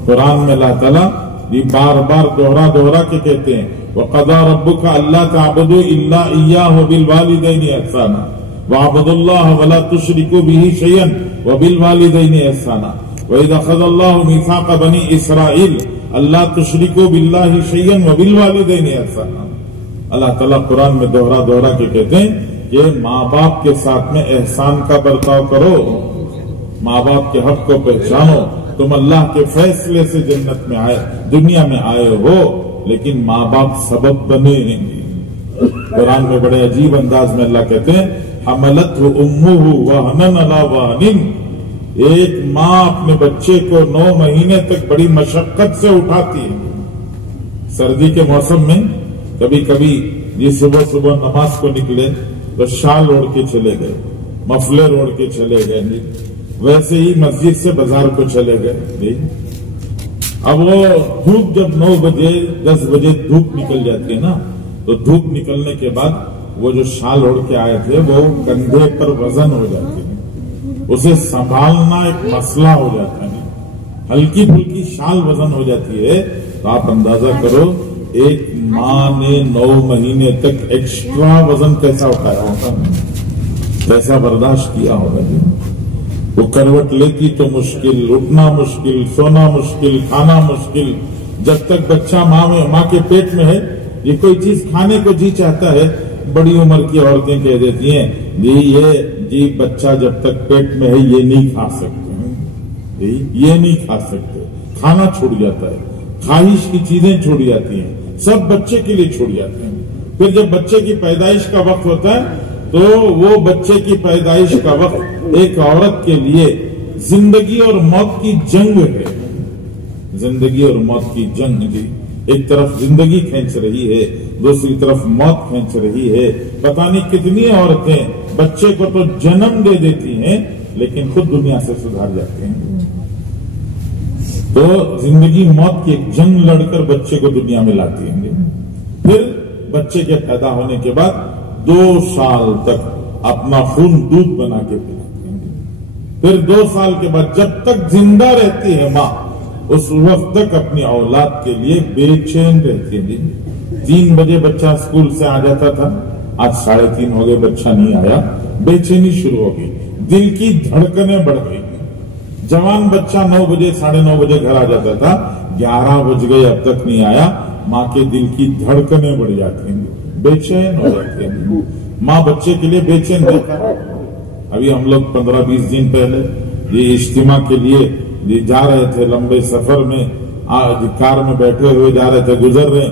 قرآن میں اللہ تعالیٰ یہ بار بار دوہرا کے کہتے ہیں وَقَضَىٰ رَبُّكَ أَلَّا تَعْبُدُوا إِلَّا إِيَّاهُ وَبِالْوَالِدَيْنِ إِحْسَانًا وَاعْبُدُوا اللَّهَ وَلَا تُشْرِكُوا بِهِ شَيْئًا وَبِالْوَالِدَيْنِ إِحْسَانًا وَإِذْ أَخَذَ اللَّهُ مِيثَاقَ بَنِي إِسْرَائِيلَ أَلَّا تُشْرِكُوا بِاللَّهِ شَيْئًا وَبِالْوَالِدَيْنِ إِحْسَانًا۔ اللہ تعالیٰ قرآن میں دوہرا کے کہتے ہیں کہ ماں باپ کے ساتھ میں احسان کا برتاؤ کرو، ماں باپ کے حق کو پہچانو۔ تم اللہ کے فیصلے سے جنت میں آئے، دنیا میں آئے ہو، لیکن ماں باپ سبب بنے ہیں۔ قرآن میں بڑے عجیب انداز میں اللہ کہتے ہیں حملتہ امہ وہنن علی وہن، ایک ماں اپنے بچے کو 9 مہینے تک بڑی مشقت سے اٹھاتی ہے۔ سردی کے موسم میں کبھی کبھی یہ صبح نماز کو نکلے تو شال اوڑھ کے چلے گئے، مفلر اوڑھ کے چلے گئے، ویسے ہی مسجد سے بازار کو چلے گئے۔ اب وہ دھوپ جب 9 بجے 10 بجے دھوپ نکل جاتی ہے نا، تو دھوپ نکلنے کے بعد وہ جو شال اوڑھ کے آئے تھے وہ کندھے پر وزن ہو جاتے ہیں، اسے سنبھالنا ایک مسئلہ ہو جاتا ہے۔ ہلکی پھلکی شال وزن ہو جاتی ہے تو آپ اندازہ کرو ایک ماں نے 9 مہینے تک ایکسٹرا وزن کیسا اٹھایا ہوگا، کیسا برداشت کیا ہوگا۔ وہ کروٹ لیتی تو مشکل، اٹھنا مشکل، سونا مشکل، کھانا مشکل۔ جب تک بچہ ماں کے پیٹ میں ہے، یہ کوئی چیز کھانے کو جی چاہتا ہے، بڑی عمر کی عورتیں کہہ دیتی ہیں جی بچہ جب تک پیٹ میں ہے یہ نہیں کھا سکتے، یہ نہیں کھا سکتے، کھانا چھوٹ جاتا ہے، خواہش کی چیزیں چھوڑ جاتی ہیں، سب بچے کے لیے چھوڑ جاتے ہیں۔ پھر جب بچے کی پیدائش کا وقت ہوتا ہے تو وہ بچے کی پیدائش کا وقت ایک عورت کے لیے زندگی اور موت کی جنگ ہے، زندگی اور موت کی جنگ جی۔ ایک طرف زندگی کھینچ رہی ہے، دوسری طرف موت کھینچ رہی ہے۔ پتہ نہیں کتنی عورتیں بچے کو تو جنم دے دیتی ہیں لیکن خود دنیا سے سدھر جاتے ہیں۔ تو زندگی موت کی ایک جنگ لڑ کر بچے کو دنیا میں لاتی ہیں۔ پھر بچے کے پیدا ہونے کے بعد 2 سال تک اپنا خون دودھ بنا کے پلاتی ہیں۔ پھر 2 سال کے بعد جب تک زندہ رہتی ہے ماں، اس وقت تک اپنی اولاد کے لیے بے چین رہتی ہے۔ 3 بجے بچہ اسکول سے آ جاتا تھا، آج 3:30 ہو گئے بچہ نہیں آیا، بے چینی شروع ہو گئی، دل کی دھڑکنیں بڑھ گئی۔ جوان بچہ 9 بجے 9:30 بجے گھر آ جاتا تھا، 11 بج گئے اب تک نہیں آیا، ماں کے دل کی دھڑکنیں بڑھ جاتی ہیں، بے چین ہو جاتی ہیں۔ ماں بچے کے لیے بے چین رہتا ہے۔ ابھی ہم لوگ 15-20 دن پہلے یہ اجتماع کے لیے جا رہے تھے، لمبے سفر میں کار میں بیٹھے ہوئے جا رہے تھے، گزر رہے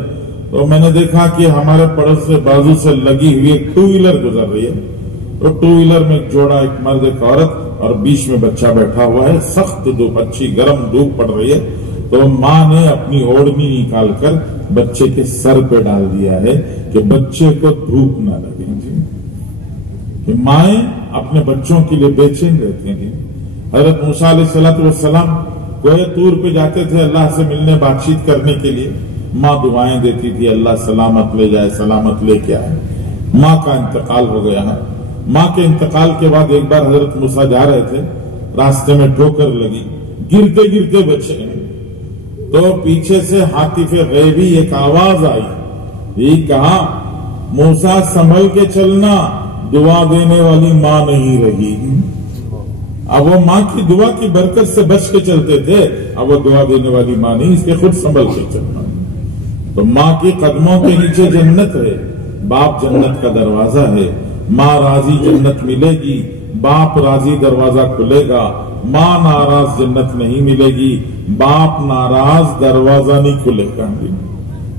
تو میں نے دیکھا کہ ہمارے پڑوس سے بازو سے لگی ہوئی ایک 2 ویلر گزر رہی ہے. تو 2 ویلر میں ایک جوڑا، ایک مرد ایک عورت، اور بیچ میں بچہ بیٹھا ہوا ہے. سخت دھوپ، اچھی گرم دھوپ پڑ رہی ہے. تو ماں نے اپنی اوڑھنی نکال کر بچے کے سر پہ ڈال دیا ہے کہ بچے کو دھوپ نہ لگے. کہ مائیں اپنے بچوں کے لیے بے چین رہتی ہیں. حضرت موسیٰ علیہ السلام کوہ طور پہ جاتے تھے اللہ سے ملنے، بات چیت کرنے کے لیے. ماں دعائیں دیتی تھی، اللہ سلامت لے جائے، سلامت لے کے آئے. ماں کا انتقال ہو گیا ہے. ماں کے انتقال کے بعد ایک بار حضرت موسیٰ جا رہے تھے، راستے میں ٹھوکر لگی، گرتے گرتے بچے. تو پیچھے سے حاطف غیبی ایک آواز آئی، یہ کہا موسیٰ سنبھل کے چلنا، دعا دینے والی ماں نہیں رہی. اب وہ ماں کی دعا کی برکت سے بچ کے چلتے تھے، اب وہ دعا دینے والی ماں نہیں، اس کے خود سنبھل کے چلنا. تو ماں کی قدموں کے نیچے جنت ہے، باپ جنت کا دروازہ ہے. ماں راضی جنت ملے گی، باپ راضی دروازہ کھلے گا. ماں ناراض جنت نہیں ملے گی، باپ ناراض دروازہ نہیں کھلے گا.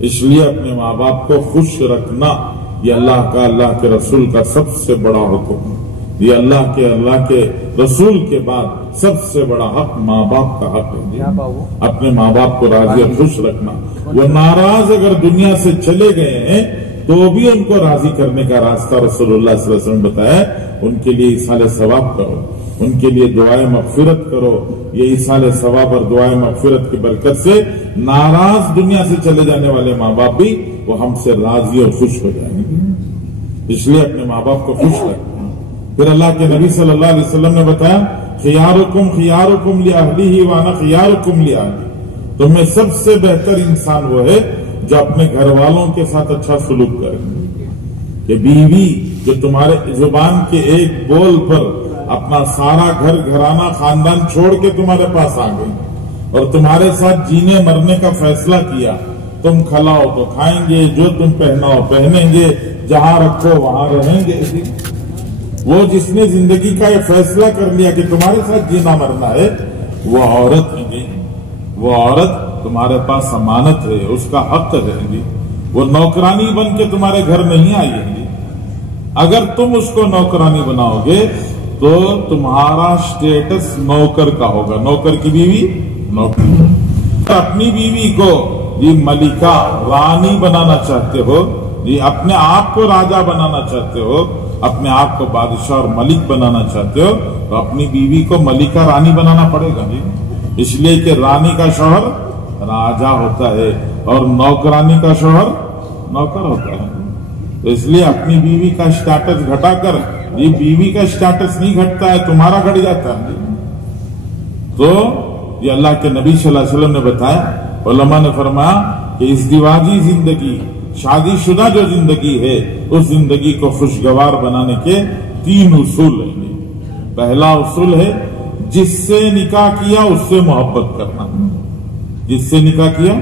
اس لیے اپنے ماں باپ کو خوش رکھنا یہ اللہ کے رسول کا سب سے بڑا حکم. یہ اللہ کے رسول کے بعد سب سے بڑا حق ماں باپ کا حق ہے. اپنے ماں باپ کو راضی اور خوش رکھنا. وہ ناراض اگر دنیا سے چلے گئے ہیں تو بھی ان کو راضی کرنے کا راستہ رسول اللہ صلی اللہ علیہ وسلم بتایا. ان کے لیے ایصال ثواب کرو، ان کے لیے دعائیں مغفرت کرو. یہ ایصال ثواب اور دعائیں مغفرت کی برکت سے ناراض دنیا سے چلے جانے والے ماں باپ بھی وہ ہم سے راضی اور خوش ہو جائیں گے. اس لیے اپنے ماں باپ کو خوش رکھنا. پھر اللہ کے نبی صلی اللہ علیہ وسلم نے بتایا خیارکم خیارکم لأہلہ وانا خیارکم لأہلی. تم میں سب سے بہتر انسان وہ ہے جو اپنے گھر والوں کے ساتھ اچھا سلوک کرے. کہ بیوی جو تمہارے زبان کے ایک بول پر اپنا سارا گھر گھرانہ خاندان چھوڑ کے تمہارے پاس آ گئی اور تمہارے ساتھ جینے مرنے کا فیصلہ کیا. تم کھلاؤ تو کھائیں گے، جو تم پہناؤ پہنیں گے، جہاں رکھو وہاں رہیں گے. وہ جس نے زندگی کا یہ فیصلہ کر لیا کہ تمہارے ساتھ جینا مرنا ہے، وہ عورت ہے گی. وہ عورت تمہارے پاس امانت ہے، اس کا حق ہے گی. وہ نوکرانی بن کے تمہارے گھر نہیں آئی گی. اگر تم اس کو نوکرانی بناؤ گے تو تمہارا سٹیٹس نوکر کا ہوگا. نوکر کی بیوی نوکر. اپنی بیوی کو یہ ملکہ رانی بنانا چاہتے ہو، یہ اپنے آپ کو راجا بنانا چاہتے ہو، اپنے آپ کو بادشاہ اور ملک بنانا چاہتے ہو، تو اپنی بیوی کو ملکہ رانی بنانا پڑے گا. اس لیے کہ رانی کا شوہر راجا ہوتا ہے اور نوکرانی کا شوہر نوکر ہوتا ہے. تو اس لیے اپنی بیوی کا سٹیٹس گھٹا کر، یہ بیوی کا سٹیٹس نہیں گھٹتا ہے، تمہارا گھٹ جاتا ہے. تو یہ اللہ کے نبی صلی اللہ علیہ وسلم نے بتایا. علماء نے فرمایا کہ ازدواجی زندگی، شادی شدہ جو زندگی ہے، اس زندگی کو خوشگوار بنانے کے 3 اصول ہیں. پہلا اصول ہے جس سے نکاح کیا اس سے محبت کرنا. جس سے نکاح کیا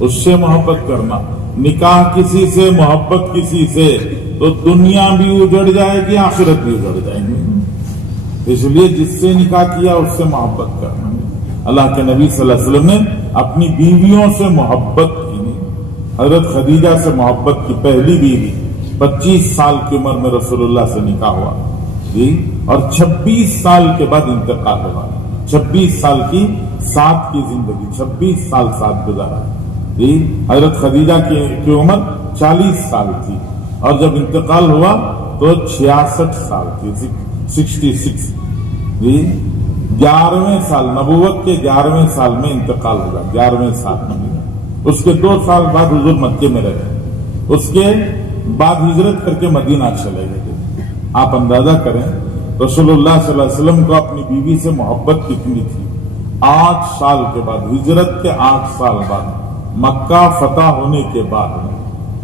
اس سے محبت کرنا. نکاح کسی سے، محبت کسی سے تو دنیا بھی اجڑ جائے گی، آخرت بھی اجڑ جائے گی. اس لیے جس سے نکاح کیا اس سے محبت کرنا. اللہ کے نبی صلی اللہ علیہ وسلم نے اپنی بیویوں سے محبت کی. حضرت خدیجہ سے محبت کی. پہلی بیوی 25 سال کی عمر میں رسول اللہ سے نکاح ہوا جی، اور 26 سال کے بعد انتقال ہوا. 26 سال کی ساتھ کی زندگی، 26 سال ساتھ گزارا جی. حضرت خدیجہ کی عمر 40 سال تھی اور جب انتقال ہوا تو 66 سال تھی، 66 جی. 11ویں سال، نبوت کے 11ویں سال میں انتقال ہوگا. 11ویں سال میں اس کے 2 سال بعد حضور مکے میں رہے. اس کے بعد ہجرت کر کے مدینہ چلے گئے. آپ اندازہ کریں رسول اللہ صلی اللہ علیہ وسلم کو اپنی بیوی سے محبت کتنی تھی. 8 سال کے بعد، ہجرت کے 8 سال بعد، مکہ فتح ہونے کے بعد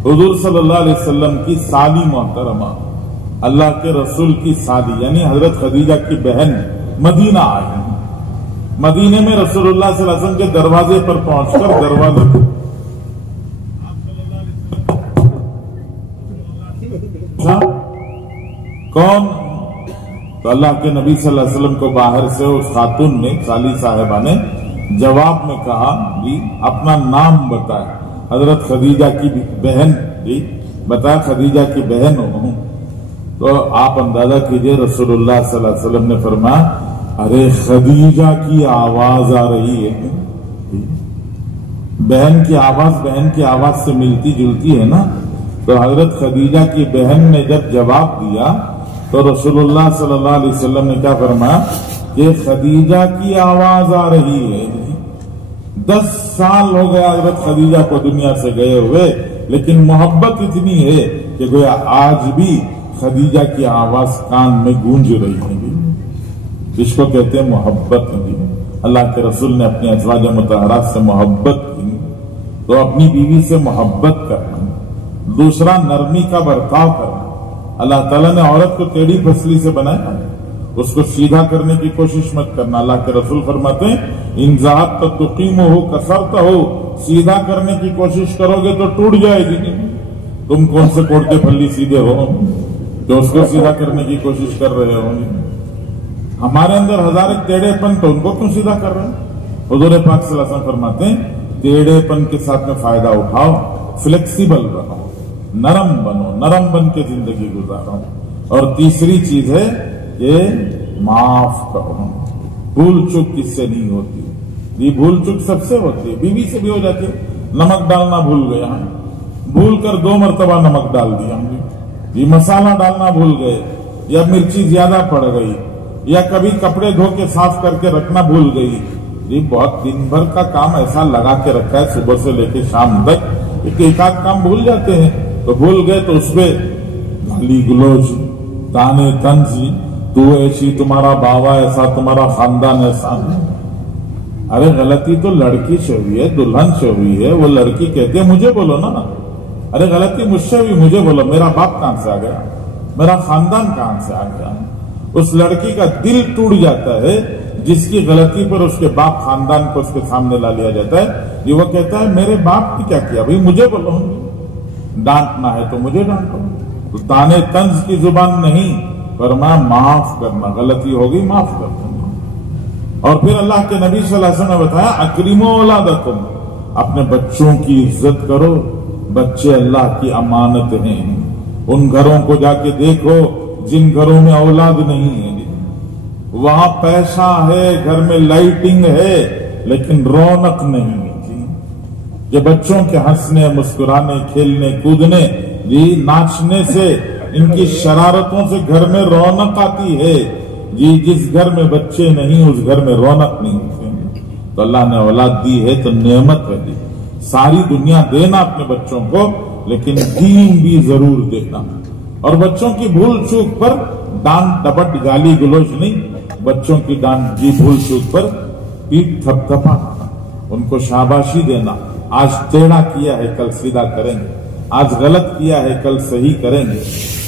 حضور صلی اللہ علیہ وسلم کی سالی محترمہ، اللہ کے رسول کی سالی یعنی حضرت خدیجہ کی بہن مدینہ آئی. مدینے میں رسول اللہ صلی اللہ علیہ وسلم کے دروازے پر پہنچ کر دروازے کون؟ تو اللہ کے نبی صلی اللہ علیہ وسلم کو باہر سے اس خاتون نے، سالی صاحبہ نے جواب میں کہا جی اپنا نام بتائے. حضرت خدیجہ کی بہن جی بتا خدیجہ کی بہن ہوں. تو آپ اندازہ کیجئے رسول اللہ صلی اللہ علیہ وسلم نے فرمایا ارے خدیجہ کی آواز آ رہی ہے. بہن کی آواز سے ملتی جلتی ہے نا. تو حضرت خدیجہ کی بہن نے جب جواب دیا تو رسول اللہ صلی اللہ علیہ وسلم نے کیا فرمایا کہ خدیجہ کی آواز آ رہی ہے. 10 سال ہو گیا حضرت خدیجہ کو دنیا سے گئے ہوئے، لیکن محبت اتنی ہے کہ گویا آج بھی خدیجہ کی آواز کان میں گونج رہی ہے. جس کو کہتے ہیں محبت. اللہ کے رسول نے اپنی ازواج مطہرات سے محبت کی تو اپنی بیوی سے محبت کرنا. دوسرا نرمی کا برتاؤ کرنا. اللہ تعالیٰ نے عورت کو ٹیڑھی پسلی سے بنایا، اس کو سیدھا کرنے کی کوشش مت کرنا. اللہ کے رسول فرماتے ہیں انزاحت تو تقیم ہو کثرت ہو، سیدھا کرنے کی کوشش کرو گے تو ٹوٹ جائے گی. تم کون سے کوڑ کے پھلی سیدھے ہو جو اس کو سیدھا کرنے کی کوشش کر رہے ہو. ہمارے اندر ہزار ایک ٹیڑھے پن، تو ان کو کیوں سیدھا کر رہے ہیں؟ حضور پاک صلی اللہ علیہ وسلم فرماتے ہیں ٹیڑھے پن کے ساتھ میں فائدہ اٹھاؤ، فلیکسیبل رہو، نرم بنو، نرم بن کے زندگی گزارو. اور تیسری چیز ہے کہ معاف کرو. بھول چک کس سے نہیں ہوتی؟ یہ بھول چک سب سے ہوتی ہے. بیوی سے بھی ہو جاتی ہے. نمک ڈالنا بھول گیا، بھول کر 2 مرتبہ نمک ڈال دیا. یہ مسالہ ڈالنا بھول گئے، یا مرچی زیادہ پڑ گئی، یا کبھی کپڑے دھو کے صاف کر کے رکھنا بھول گئی. یہ بہت دن بھر کا کام ایسا لگا کے رکھا ہے صبح سے لے کے شام تک، ایک آدھ کام بھول جاتے ہیں. تو بھول گئے تو اس پہ گالی گلوچ، تانے طنز، تو ایسی، تمہارا باوا ایسا، تمہارا خاندان ایسا. ارے غلطی تو لڑکی سے ہوئی ہے، دلہن سے ہوئی ہے. وہ لڑکی کہتے ہیں مجھے بولو نا. ارے غلطی مجھ سے ہوئی، مجھے بولو. میرا باپ کہاں سے آ گیا؟ میرا خاندان کہاں سے آ گیا؟ اس لڑکی کا دل ٹوٹ جاتا ہے جس کی غلطی پر اس کے باپ خاندان کو اس کے سامنے لا لیا جاتا ہے. یہ وہ کہتا ہے میرے باپ نے کیا کیا بھائی، مجھے بولو. ڈانٹنا ہے تو مجھے ڈانٹو. تو تانے طنز کی زبان نہیں، فرمایا معاف کرنا. غلطی ہوگی معاف کر دیں. اور پھر اللہ کے نبی صلی اللہ علیہ وسلم نے بتایا اکریموا اولادکم، اپنے بچوں کی عزت کرو. بچے اللہ کی امانت ہیں. ان گھروں کو جا کے دیکھو جن گھروں میں اولاد نہیں ہے، وہاں پیسہ ہے، گھر میں لائٹنگ ہے، لیکن رونق نہیں ہے. یہ بچوں کے ہنسنے، مسکرانے، کھیلنے، کودنے، ناچنے سے، ان کی شرارتوں سے گھر میں رونق آتی ہے. جس گھر میں بچے نہیں اس گھر میں رونق نہیں ہوتی. تو اللہ نے اولاد دی ہے تو نعمت ہے. ساری دنیا دینا اپنے بچوں کو، لیکن دین بھی ضرور دینا. اور بچوں کی بھول چوک پر ڈانٹ ڈپٹ، گالی گلوچ نہیں. بچوں کی ڈانٹ کی بھول چوک پر پیٹ تھپ تھپانا، ان کو شاباشی دینا. آج ٹیڑھا کیا ہے کل سیدھا کریں گے، آج غلط کیا ہے کل صحیح کریں گے.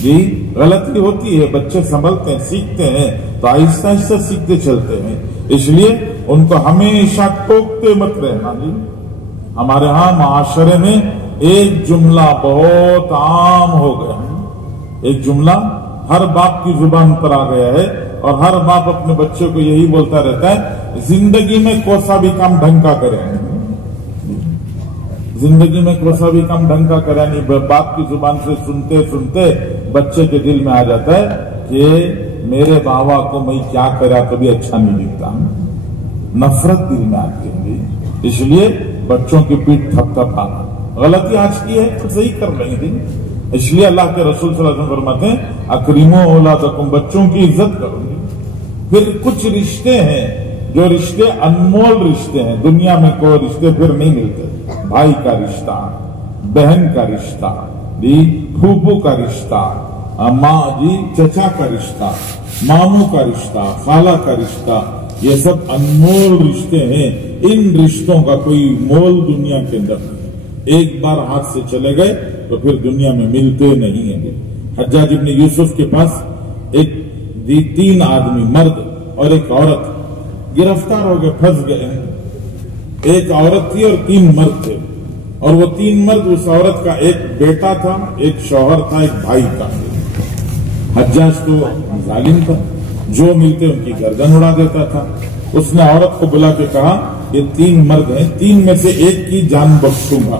جی غلطی ہوتی ہے، بچے سنبھلتے ہیں، سیکھتے ہیں، تو آہستہ آہستہ سیکھتے چلتے ہیں. اس لیے ان کو ہمیشہ ٹوکتے مت رہنا. جی ہمارے ہاں معاشرے میں ایک جملہ بہت عام ہو گیا. ایک جملہ ہر باپ کی زبان پر آ گیا ہے، اور ہر باپ اپنے بچے کو یہی بولتا رہتا ہے زندگی میں کوسا بھی کام ڈھنگ کا کرے. زندگی میں کوسا بھی کام ڈھنگ کا کرے. نہیں، باپ کی زبان سے سنتے سنتے بچے کے دل میں آ جاتا ہے کہ میرے باوا کو میں کیا کرا کبھی اچھا نہیں دکھتا. نفرت دل میں آتی ہے. اس لیے بچوں کی پیٹ تھپ تھپ آنا. غلطی آج کی ہے تو صحیح کر لیں گے. اس لیے اللہ کے رسول صلی اللہ علیہ وسلم فرماتے ہیں اکریموا اولادکم، بچوں کی عزت کرو. پھر کچھ رشتے ہیں جو رشتے انمول رشتے ہیں، دنیا میں کوئی رشتے پھر نہیں ملتے. بھائی کا رشتہ، بہن کا رشتہ، پھوپھو کا رشتہ، ماں چچا کا رشتہ، ماموں کا رشتہ، خالہ کا رشتہ، یہ سب انمول رشتے ہیں. ان رشتوں کا کوئی مول دنیا کے اندر نہیں. ایک بار ہاتھ سے چلے گئے تو پھر دنیا میں ملتے نہیں ہیں. حجاج ابن یوسف کے پاس 3 آدمی، مرد اور ایک عورت گرفتار ہو گئے، پھنس گئے. ایک عورت تھی اور 3 مرد تھے، اور وہ 3 مرد، اس عورت کا ایک بیٹا تھا، ایک شوہر تھا، ایک بھائی تھا. حجاج تو ظالم تھا، جو ملتے ان کی گردن اڑا دیتا تھا. اس نے عورت کو بلا کے کہا یہ 3 مرد ہیں، 3 میں سے ایک کی جان بخشوں گا.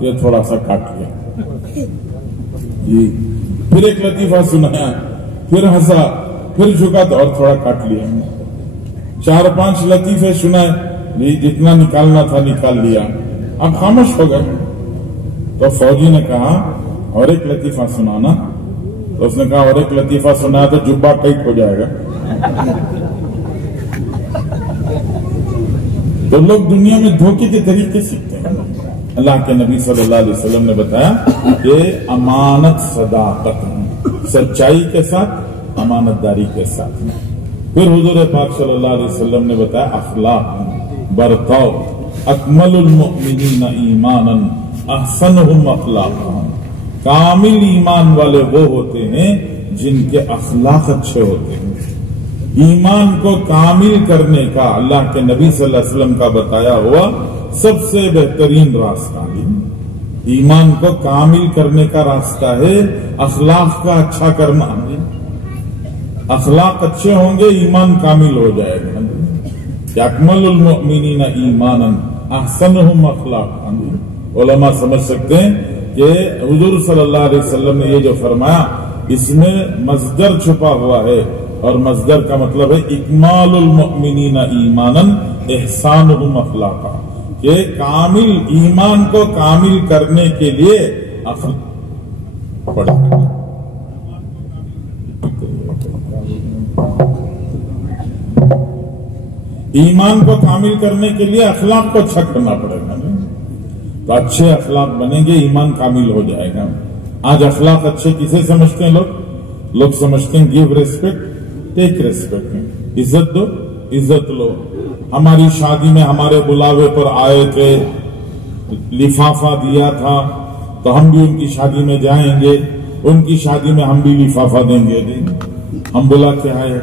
یہ تھوڑا سا کاٹ لیا جی، پھر ایک لطیفہ سنایا، پھر ہنسا، پھر جھکا تو اور تھوڑا کاٹ لیا، 4-5 لطیفے سنائے جی، جتنا نکالنا تھا نکال لیا، اب خاموش ہو گئے۔ تو فوجی نے کہا اور ایک لطیفہ سنانا، تو اس نے کہا اور ایک لطیفہ سنا تو جبہ ٹائٹ ہو جائے گا۔ تو لوگ دنیا میں دھوکے کے طریقے سیکھتے ہیں۔ اللہ کے نبی صلی اللہ علیہ وسلم نے بتایا کہ امانت صداقت، سچائی کے ساتھ، امانت داری کے ساتھ۔ پھر حضور پاک صلی اللہ علیہ وسلم نے بتایا اخلاق، برتاؤ، اکمل المؤمنین ایمانا احسنہم اخلاقا، کامل ایمان والے وہ ہوتے ہیں جن کے اخلاق اچھے ہوتے ہیں۔ ایمان کو کامل کرنے کا اللہ کے نبی صلی اللہ علیہ وسلم کا بتایا ہوا سب سے بہترین راستہ ہے۔ ایمان کو کامل کرنے کا راستہ ہے اخلاق کا اچھا کرنا۔ اخلاق اچھے ہوں گے ایمان کامل ہو جائے گا۔ اکمل المؤمنین ایمانا احسنہم اخلاقا، علماء سمجھ سکتے ہیں کہ حضور صلی اللہ علیہ وسلم نے یہ جو فرمایا اس میں مصدر چھپا ہوا ہے، اور مصدر کا مطلب ہے اکمال المؤمنین ایمانا احسانہم اخلاقا، کہ کامل ایمان کو کامل کرنے کے لیے ایمان کو کامل کرنے کے لیے اخلاق کو اچھا کرنا پڑے گا۔ تو اچھے اخلاق بنیں گے ایمان کامل ہو جائے گا۔ آج اخلاق اچھے کسے سمجھتے ہیں لوگ سمجھتے ہیں گیو ریسپیکٹ ٹیک ریسپیکٹ، عزت دو عزت لو۔ ہماری شادی میں ہمارے بلاوے پر آئے تھے، لفافہ دیا تھا، تو ہم بھی ان کی شادی میں جائیں گے، ان کی شادی میں ہم بھی لفافہ دیں گے۔ ہم بلا کے آئے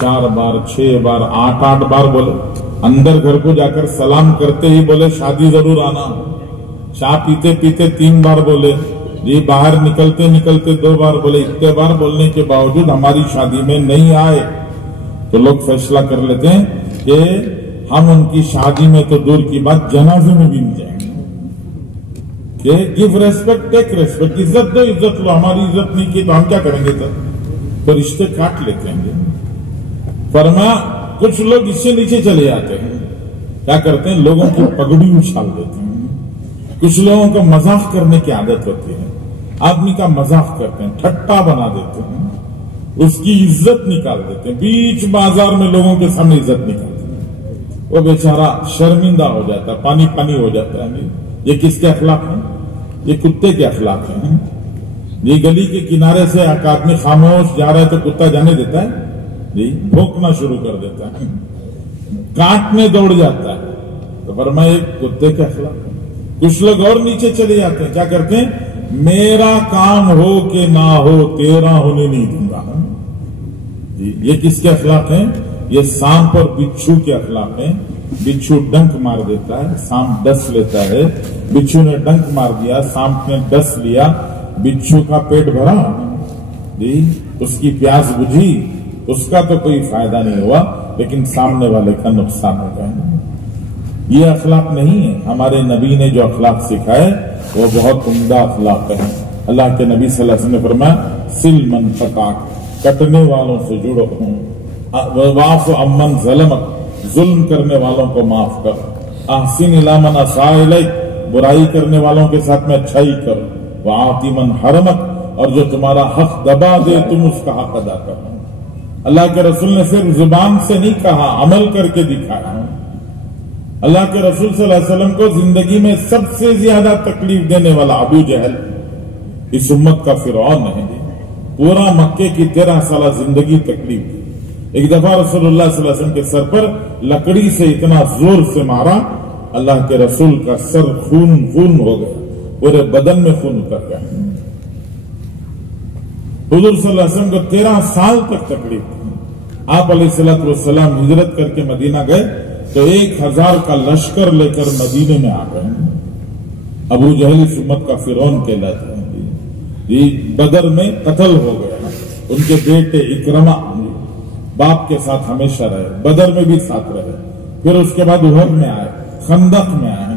4 بار 6 بار 8 بار بولے، اندر گھر کو جا کر سلام کرتے ہی بولے شادی ضرور آنا، چائے پیتے پیتے 3 بار بولے جی، باہر نکلتے نکلتے 2 بار بولے، اتنے بار بولنے کے باوجود ہماری شادی میں نہیں آئے، تو لوگ فیصلہ کر لیتے ہیں کہ ہم ان کی شادی میں تو دور کی بات جنازے میں بھی نہیں جائیں گے۔ کہ گیو ریسپیکٹ ٹیک ریسپیکٹ، عزت دو عزت لو، ہماری عزت نہیں کی تو ہم کیا کریں گے؟ تو رشتے کاٹ لیتے ہیں۔ فرمایا کچھ لوگ اس سے نیچے چلے جاتے ہیں، کیا کرتے ہیں؟ لوگوں کی پگڑی اچھال دیتے ہیں۔ کچھ لوگوں کو مذاق کرنے کی عادت ہوتی ہے، آدمی کا مذاق کرتے ہیں، ٹھٹا بنا دیتے ہیں، اس کی عزت نکال دیتے ہیں، بیچ بازار میں لوگوں کے سامنے عزت نکالتے ہیں، وہ بیچارہ شرمندہ ہو جاتا ہے، پانی پانی ہو جاتا ہے۔ یہ کس کے اخلاق ہیں؟ یہ کتے کے اخلاق ہیں۔ یہ گلی کے کنارے سے ایک آدمی خاموش جا رہا ہے تو کتا جانے دیتا ہے جی، بھونکنا شروع کر دیتا ہے، کاٹنے دوڑ جاتا ہے۔ تو فرمایا یہ کتے کے اخلاق ہیں۔ کچھ لوگ اور نیچے چلے جاتے ہیں، کیا کرتے ہیں؟ میرا کام ہو کہ نہ ہو تیرا ہونے نہیں دوں گا۔ یہ کس کے اخلاق ہیں؟ یہ سانپ اور بچھو کے اخلاق ہیں۔ بچھو ڈنک مار دیتا ہے، سانپ ڈس لیتا ہے۔ بچھو نے ڈنک مار دیا، سانپ نے ڈس لیا، بچھو کا پیٹ بھرا جی، اس کی پیاس بجھی، اس کا تو کوئی فائدہ نہیں ہوا، لیکن سامنے والے کا نقصان ہو گیا۔ یہ اخلاق نہیں ہے۔ ہمارے نبی نے جو اخلاق سکھائے وہ بہت عمدہ اخلاق ہے۔ اللہ کے نبی صلی اللہ علیہ وسلم نے فرمایا سل من فقاک، کٹنے والوں سے جڑو، واف امن ظلمک، ظلم کرنے والوں کو معاف کر، احسن الی من اساء الیک، برائی کرنے والوں کے ساتھ میں اچھائی کر، وآتی من حرمک، اور جو تمہارا حق دبا دے تم اس کا حق ادا کر۔ اللہ کے رسول نے صرف زبان سے نہیں کہا، عمل کر کے دکھایا۔ اللہ کے رسول صلی اللہ علیہ وسلم کو زندگی میں سب سے زیادہ تکلیف دینے والا ابو جہل اس امت کا فرعون ہے۔ پورا مکے کی 13 سالہ زندگی تکلیف دی۔ ایک دفعہ رسول اللہ صلی اللہ علیہ وسلم کے سر پر لکڑی سے اتنا زور سے مارا، اللہ کے رسول کا سر خون خون ہو گیا، پورے بدن میں خون اتر گیا۔ حضور صلی اللہ علیہ وسلم کو 13 سال تک تکلیف تھی۔ آپ علیہ الصلوۃ والسلام ہجرت کر کے مدینہ گئے تو 1000 کا لشکر لے کر مدینے میں آ گئے۔ ابو جہل اس امت کا فرعون کہلاتا ہے۔ بدر میں قتل ہو گیا، ان کے بیٹے اکرمہ باپ کے ساتھ ہمیشہ رہے، بدر میں بھی ساتھ رہے، پھر اس کے بعد احد میں آئے، خندق میں آئے،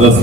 10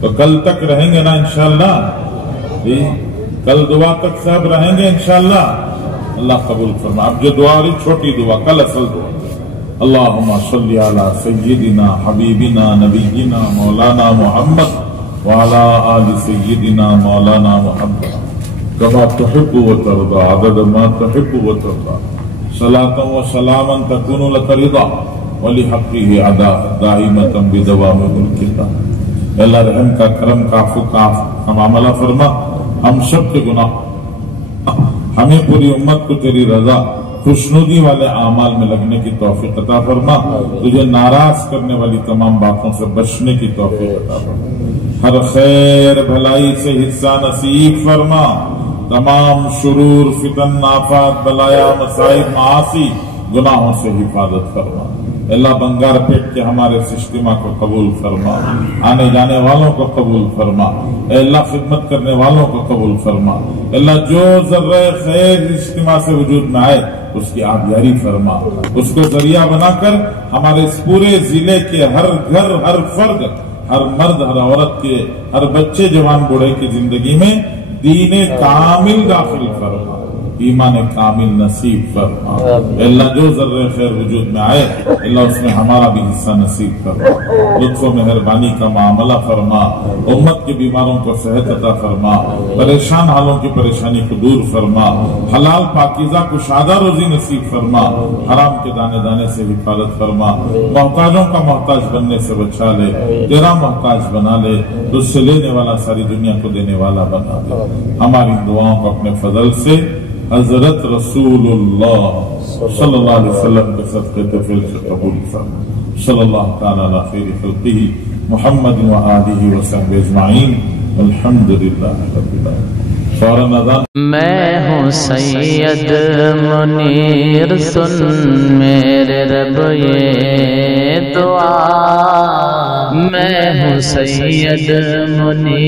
تو کل تک رہیں گے نا انشاءاللہ جی، کل دعا تک صاحب رہیں گے انشاءاللہ، اللہ قبول فرما۔ اب جو دعا رہی چھوٹی دعا، کل اصل دعا، اللہم صلی علی سیدنا حبیبنا نبینا مولانا محمد وعلی آل سیدنا مولانا محمد کما تحب و ترضى عدد ما تحب و ترضى صلاة و سلاما تکون لک رضا ولحقه عدا دائمتا بدوام ملک اللہ۔ اللہ رحم کا، کرم کا، عفو کا معاملہ فرما، ہم سب کے گناہ، ہمیں پوری امت کو تیری رضا خوشنودی والے اعمال میں لگنے کی توفیق عطا فرما، تجھے ناراض کرنے والی تمام باتوں سے بچنے کی توفیق عطا فرما، ہر خیر بھلائی سے حصہ نصیب فرما، تمام شرور فتن آفات بلایا مصائب معاصی گناہوں سے حفاظت فرما۔ اللہ بنگار پیٹ کے ہمارے اجتماع کو قبول فرما، آنے جانے والوں کو قبول فرما، اے اللہ خدمت کرنے والوں کو قبول فرما، اللہ جو ذرہ خیر اجتماع سے وجود میں آئے اس کی آبیاری فرما، اس کو ذریعہ بنا کر ہمارے اس پورے ضلع کے ہر گھر، ہر فرد، ہر مرد، ہر عورت کے، ہر بچے جوان بوڑھے کی زندگی میں دین کامل داخل فرما، ایمان کامل نصیب فرما۔ اللہ جو ذرہ خیر وجود میں آئے اللہ اس میں ہمارا بھی حصہ نصیب فرما، لطف و مہربانی کا معاملہ فرما، امت کے بیماروں کو صحت عطا فرما، پریشان حالوں کی پریشانی کو دور فرما، حلال پاکیزہ کشادہ روزی نصیب فرما، حرام کے دانے دانے سے حفاظت فرما، محتاجوں کا محتاج بننے سے بچا لے، تیرا محتاج بنا لے، تجھ سے لینے والا ساری دنیا کو دینے والا بنا دے۔ ہماری دعاؤں کو اپنے فضل سے حضرت رسول اللہ صلی اللہ علیہ وسلم کے صدقے طفیل سے قبول فرما، صلی اللہ تعالی علی خیر خلقہ محمد و آلہ وصحبہ اجمعین، الحمدللہ رب العالمین۔ فوراً اذان۔ میں ہوں سید منیر، سن میرے رب یہ دعا، میں ہوں سید منیر۔